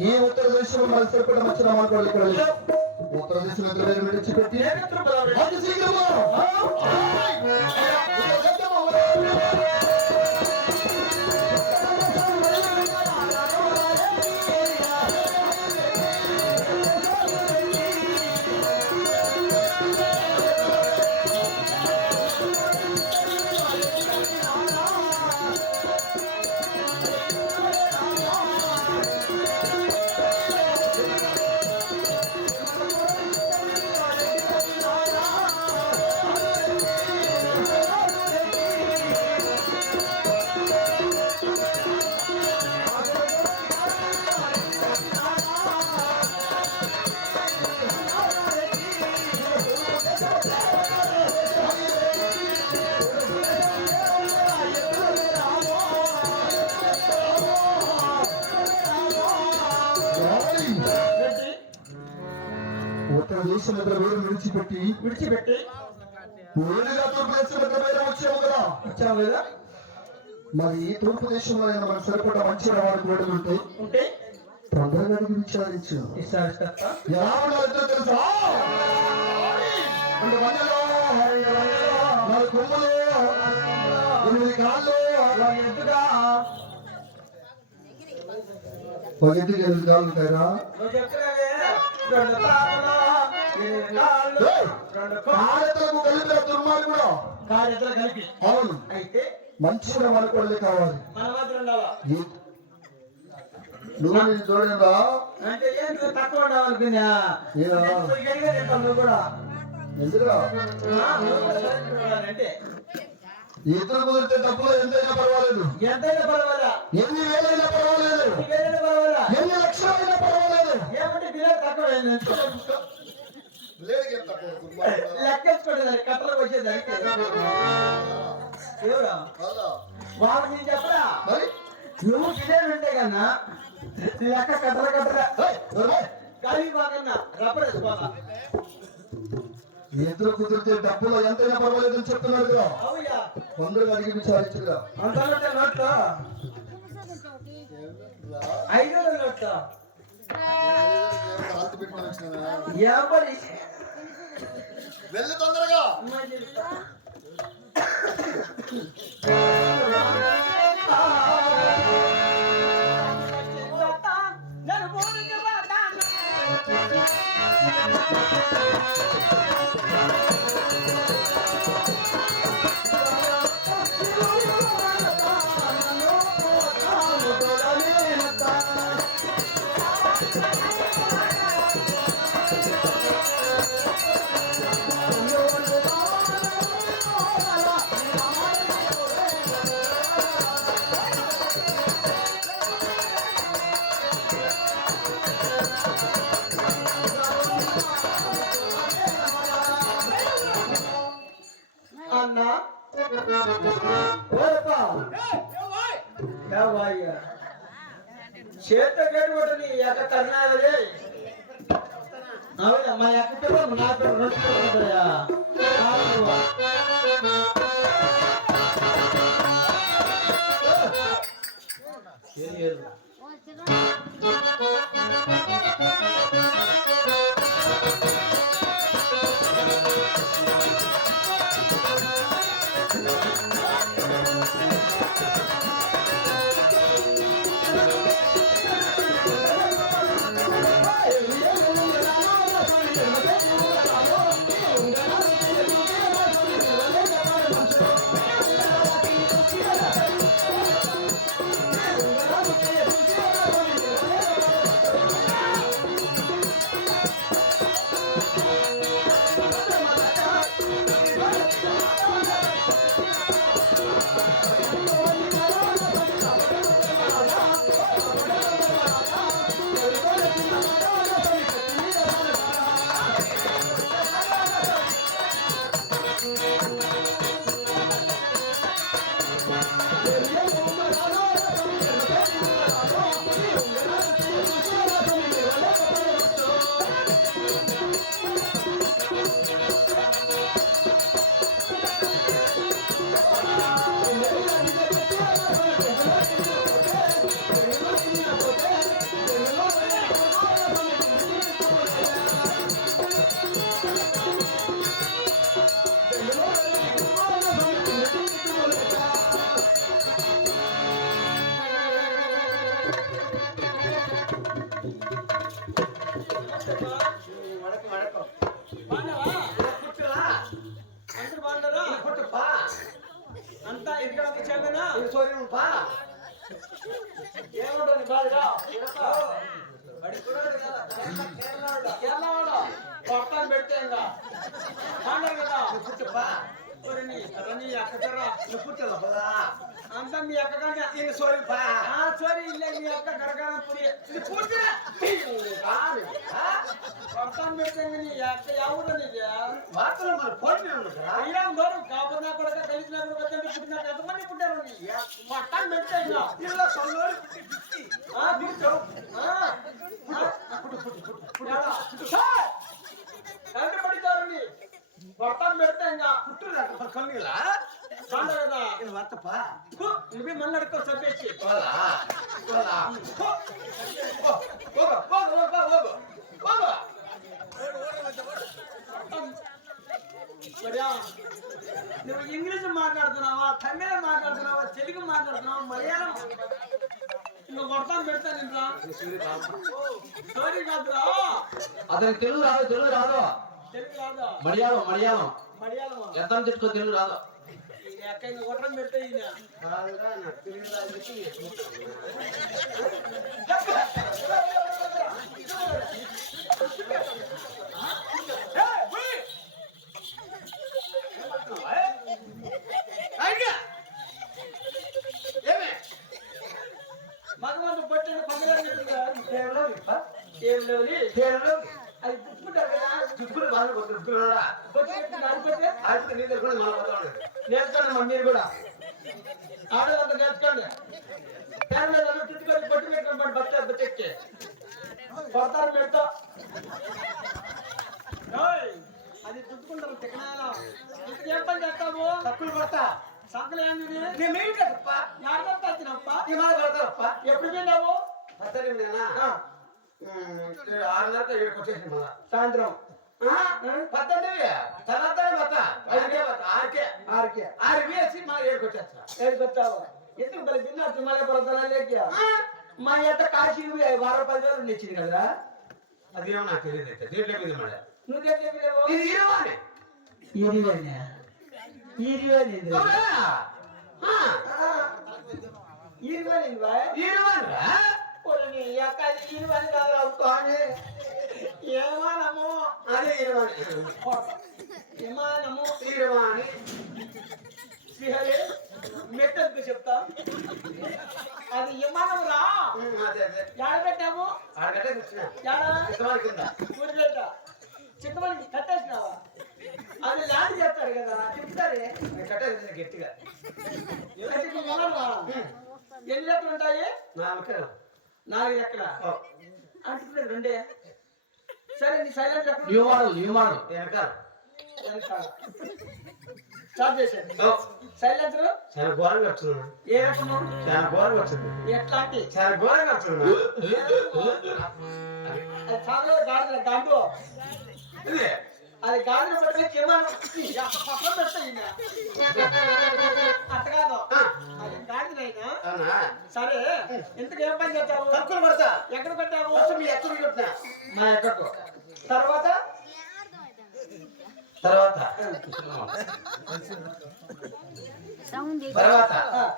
ఈ ఉత్తర దేశంలో మత్సరపడ్డ మచ్చ మాట్లాడాలి ఇక్కడ ఉత్తర దేశం విడిచిపెట్టి దేశం వేరు విడిచిపెట్టి వేరుగా తూర్పు దేశం వచ్చాము కదా మరి తూర్పు దేశంలో మన సరిపడ్డ మంచి వారికి వేడుకుంటే తొందరగా అడిగి విచారించు ఎలా ఉండాలో తెలుసా అంటే నాలుగు కొమ్ములు 8 కాళ్ళు ఎత్తుగా ఒక ఎత్తుకి 8 కాళ్ళు ఉంటాయరా కలిపి దుర్మార్గుడు కలిపి అవును అయితే మంచిగా మనకోళ్ళే కావాలి నువ్వు నేను చూడండి అంటే తక్కువ ఉండాలనుకున్నా కూడా ఎందుకు ఇద్దరు కుదిరితే డబ్బులు ఎంతైనా పర్వాలేదు ఎన్ని వేలైనా పర్వాలేదు ఎన్ని లక్షలైనా పర్వాలేదు లెక్కేసుకోండి కట్టలకు వచ్చేదానికి వాళ్ళకి నేను చెప్పరా నువ్వు గిడేలు ఉంటే కన్నా లెక్క కట్టల కానీ బాగన్నా రబ్బర్ వేసుకోవాలా ఎదురు కుదిరితే డబ్బులు ఎంతైనా పర్వాలేదు అని చెప్తున్నారు కదా తొందరగా అడిగి విచారించుగా అంత నోట్లో 500 నోట్లో వెళ్ళి తొందరగా చేత కట్టుబడి ఎక్క తరణాలే అవునా మా ఎక్కడ నాకు 2 అంతా ఇక్కడ చెందనా సోరి పా ఏముంటుంది బాధగా కేరళ పట్టాలు పెడితే ఇంకా పండరు కదా పుట్టుపా రని అక్కరా పుట్టదా పదా అంతా మీ అక్కగానే ఇన్ని సోరి పా సోరీ ఇల్లే మీ అక్క గరగాన పురి పుట్టినా పట్టాలు పెడితే నీ అక్క ఎవరు నీది వార్తలు మన ఫోన్ ఉంది కదా అయ్యా గోరు కాబోనా కొడక కలిసిన కొడుకు పుట్టిన ఎంతమంది పుట్టారు నీ పట్టాలు పెడితే ఇంకా ఇలా సొల్లోడి పుట్టి పిచ్చి పడితారు నీ పట్టాలు పెడితే ఇంకా పుట్టుదా కన్నులా పండు కదా ఇది వార్తపా నువ్వు మళ్ళీ అడుకో చెప్పేసి పోదా పోదా పోగా మర్యా నువ్వు ఇంగ్లీష్ మాట్లాడుతున్నావా తమిళ మాట్లాడుతున్నావా తెలుగు మాట్లాడుతున్నావా మలయాళం నువ్వు కొడతాను పెడతాను ఇంట్లో స్టోరీ కాదురా అతనికి తెలుగు రాదు తెలుగు రాదా మలయాళం మలయాళం ఎంత తిట్టుకో తెలుగు రాదు ఈయన అక్క ఇంకా కొట్టడం పెడితే ఈయన మగమందు పట్టిన ఏం లేవు అది పుట్టుకుంటారు కదా చుట్టుకుని బాగా కొట్టుకున్నాడా అయితే నీ దగ్గర మన పోతాడు నేర్చుకోండి మీరు కూడా ఆడవాళ్ళంతా నేర్చుకోండి ఫ్యామిలీ చుట్టుకొని పట్టు పెట్టుకోండి బట్ట బట్టెక్కి కొడతారు పెడతా అది చుట్టుకుంటారు తిక్కనాల ఏం పని చేస్తాము తక్కువ పడతా సంకలు ఏంది నేను మెయిన్ కదప్ప యాడదంతా వచ్చినప్ప ఈ మాట కడతారప్ప ఎప్పుడు పోయినావు అతని నేనా 6:30 7 వచ్చేసి మళ్ళా సాయంత్రం పద్దెనిమిది తర్వాత ఆరుకే ఆరు వేసి మా 7 వచ్చేస్తా ఏడుకొచ్చావు ఎందుకు మరి తిన్నట్టు మళ్ళీ పడతానా మా యొక్క కాశీ 10,000 ఇచ్చింది కదరా అదేమో నాకు తెలియదు అయితే దీంట్లో మీద మళ్ళీ నువ్వు చెప్పలేవు ఇది ఇరవానే ఏమానము అదే ఇరవాణి విమానము ఇరవాణి శ్రీహరి మెట్టకు చెప్తా అది విమానం రా అదే అదే ఎడ పెట్టాము ఆడగట్టే తెచ్చిన ఎడ కింద ఊరిపేట చిక్కమని కట్టేసినావా అది ల్యాండ్ చేస్తారు కదా చెప్తారే కట్టే గట్టిగా ఎన్ని ఎకరాలు ఉంటాయి 4 ఎకరా ఓ అంటున్నాడు 2 సరే నీ సైలెంట్ న్యూ మోడల్ వెనకాల స్టార్ట్ చేశాను సైలెన్సర్ చాలా ఘోరంగా వస్తుంది ఏ రకము చాలా ఘోరంగా వస్తుంది ఎట్లాంటి చాలా ఘోరంగా వస్తుంది చాలా గాడిద గాండు అది గాడిద పడితే విమానం పక్కన పెడతాయి అట్ట కాదు అది గాడిదైనా అవునా సరే ఇంతకు ఏం పని చేస్తావు తక్కువ పడతా ఎక్కడ పెట్టావు మీ ఎక్కడ పెట్టినా మా ఎక్కడికో తర్వాత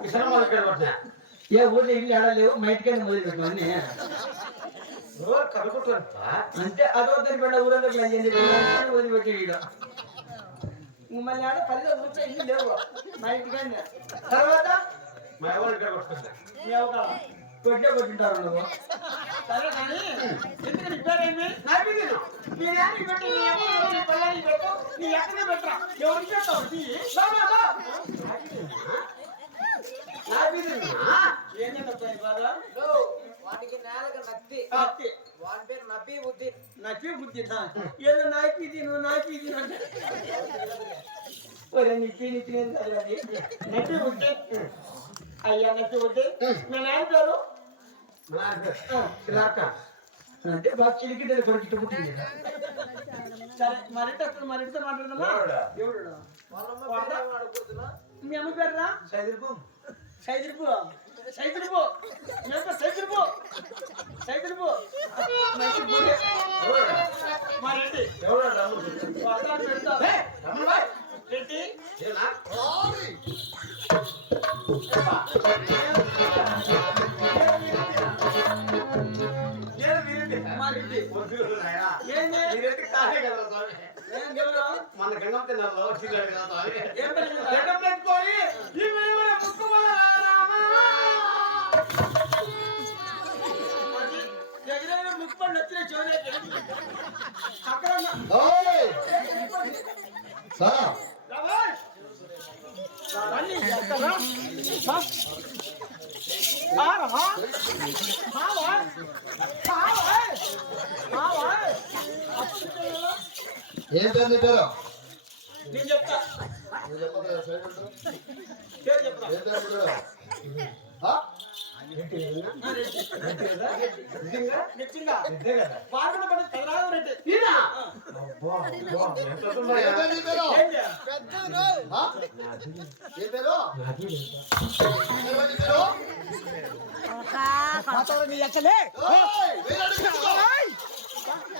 విశ్రమాలు ఎక్కడ పెట్టినా ఏ ఊర్లో ఇల్లు ఆడలేవు మైటికైనా మొదలు పెట్టావని కలుగుతుంట అంటే అదో తెలిపండి ఊరంతా వదిలిపెట్టి మళ్ళీ ఆడ పల్లె కూర్చో ఇల్లు లేవు మా ఇంటికైనా తర్వాత మా ఎవరు ఇక్కడ కొట్టుకుంటా కొట్టే కొట్టింటారు నువ్వు సరే కానీ ఎందుకు నీ పేరేమి మీ నాన్నకి పెట్టి నీ అమ్మ నీ పల్లెకి పెట్టు నీ ఎక్కడికి పెట్టరా ఎవరికి పెట్టావు ఏం చెప్తాయి బాధ వానికి నేలకు నత్తి వాని పేరు నబ్బి బుద్ధి నచ్చి బుద్ధి ఏదో నాకి ఇది నువ్వు నాకి ఇది అంటే నిచ్చి నచ్చి బుద్ధి అయ్యా నచ్చి బుద్ధి మీ నాన్న పేరు అంటే బాగా చిలికి కొరికి పుట్టింది సరే మరింత మరింత మాట్లాడదామా ఎవడు మీ అమ్మ పేరురా సైదురుపు మా రెడ్డి రెడ్డి మా రెడ్డి ఏంది ఏం గెలరా మన గంగం తిన్నాను వచ్చింది కదా స్వామి. ఏం పని గంగం పెట్టుకొని ఈ వెలుగుల ముక్కుమల రామా. ఎగిరైన ముక్కుపడి నచ్చిన చోలేకి అక్కడ ఓయ్! సారా రండి ఎక్కరా ఆరా మావా ఏం పేరు నీ పేరు? నేను చెప్తా నువ్వు చెప్పొద్దు, సైడ్ ఉండు. పేరు చెప్తా ఏం పేరు నీ పేరు? ఆ? నిజంగా పార్వణ పడి కదరాదు రెడ్డి ఈయన? ఏం పేరు నీ పేరు? ఏంది ఆ? ఏం పేరు? ఏం పేరు నీ పేరు? నీ ఎక్కలే ఓయ్! వేరే అడుగు పుచ్చుకో.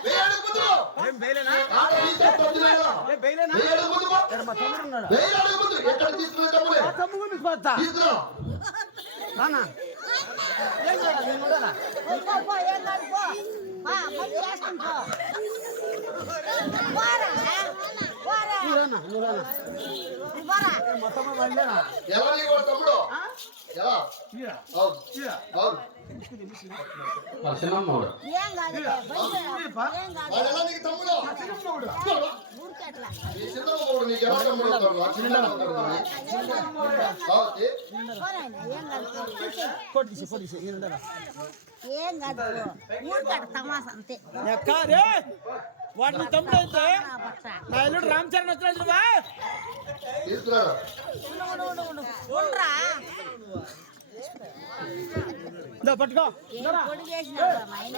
వేరే అడుగు పుచ్చుకో. ఏం బయలేనా ఆడ తీసే పొద్దు వేళ. ఏం బయలేనా వేరే అడుగు పుచ్చుకో. మా తమ్ముడు ఉన్నాడు వేరే అడుగు పుచ్చుకో. ఎక్కడ తీసుకునే డబ్బులే? తమ్ముడు మిస్పడతా తీసుకురా. రానా ఏం కాదా నేను ఉండాలా నువ్వురానా మా తమ్ముడు బయలేనా ఎలా నీకు వాడు తమ్ముడు? ఎలా? ఈరా అవును. ఈరా అవును. వాళ్ళ చిన్నమ్మోడు వాడు ఎలా నీకు తమ్ముడు? నీ చిన్నమ్మ కూడా నీకు ఎలా తమ్ముడు అవుతాడు? ఆ చిన్నమ్మ అవుతాడు కదా. కాబట్టి కొట్టిసి నేను ఉండాలా ఏం కాదు ఊరికాడు తమాస అంతే ఎక్కారే వాడిని తమ్ముడు అయితే నా ఇల్లు రామ్ చరణ్ వచ్చినట్టు తీసుకురారా. ఉండరా పట్టుకో ఏం పొడి చేసినాడు మా ఆయన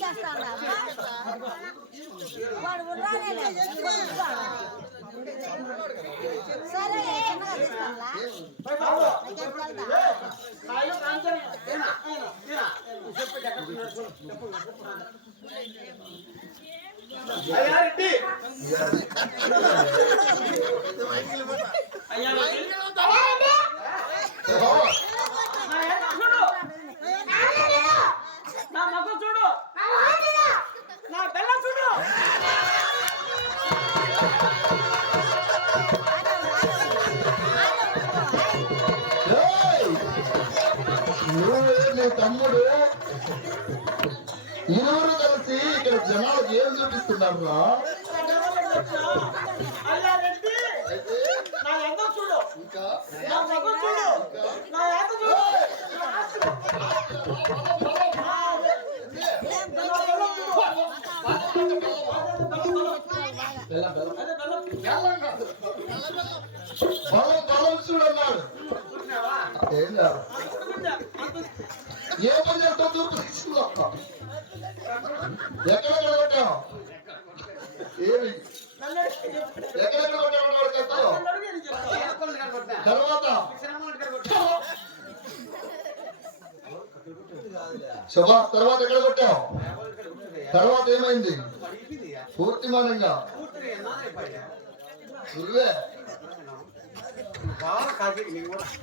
చేస్తాడా వాడు ఉండరానే లేదు సరే చిన్నగా తీసుకోవాలా అయ్యా రెడ్డి. అయ్యా ఏ బావ, చూడు నా మగ చూడు నా బెల్ల చూడు ఏయ్! నువ్వే నీ తమ్ముడు ఇరువురు కలిసి ఇక్కడ జనాలకు ఏం చూపిస్తున్నారు రా? అయ్యా రెడ్డి అయితే నా ఎంత చూడు ఇంకా నా మగ చూడు నా ఎంత చూడు బెల్లం బెల్లం అదే బెల్లం బలం కాదు. బలం బలం చూడన్నాడు. ఏంటా ఏ పని చేస్తావు చూపు తీసుకున్నావు. ఎక్కడెక్కడ కొట్టావు? ఏమి ఎక్కడెక్కడ కొట్టావు వాడు చేస్తావు? తర్వాత శుభా తర్వాత ఎక్కడ కొట్టావు? తర్వాత ఏమైంది? పూర్తిమానంగా నువ్వే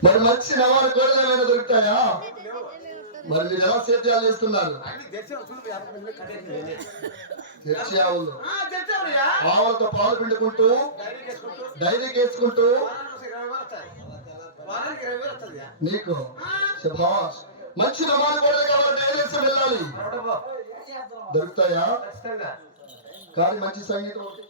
మరి మంచి నవారు కోడలు ఏమైనా దొరుకుతాయా? మరి మీరు ఎలా సేద్యాలు చేస్తున్నారు? తెచ్చి ఆవులు ఆవులతో పాలు పిండుకుంటూ డైరీకి వేసుకుంటూ నీకు శభాష్. మంచి నమాలు కోడలు కావాలి, డైరీస్ వెళ్ళాలి. దొరుకుతాయా? కానీ మంచి సంగీతం ఒకటి.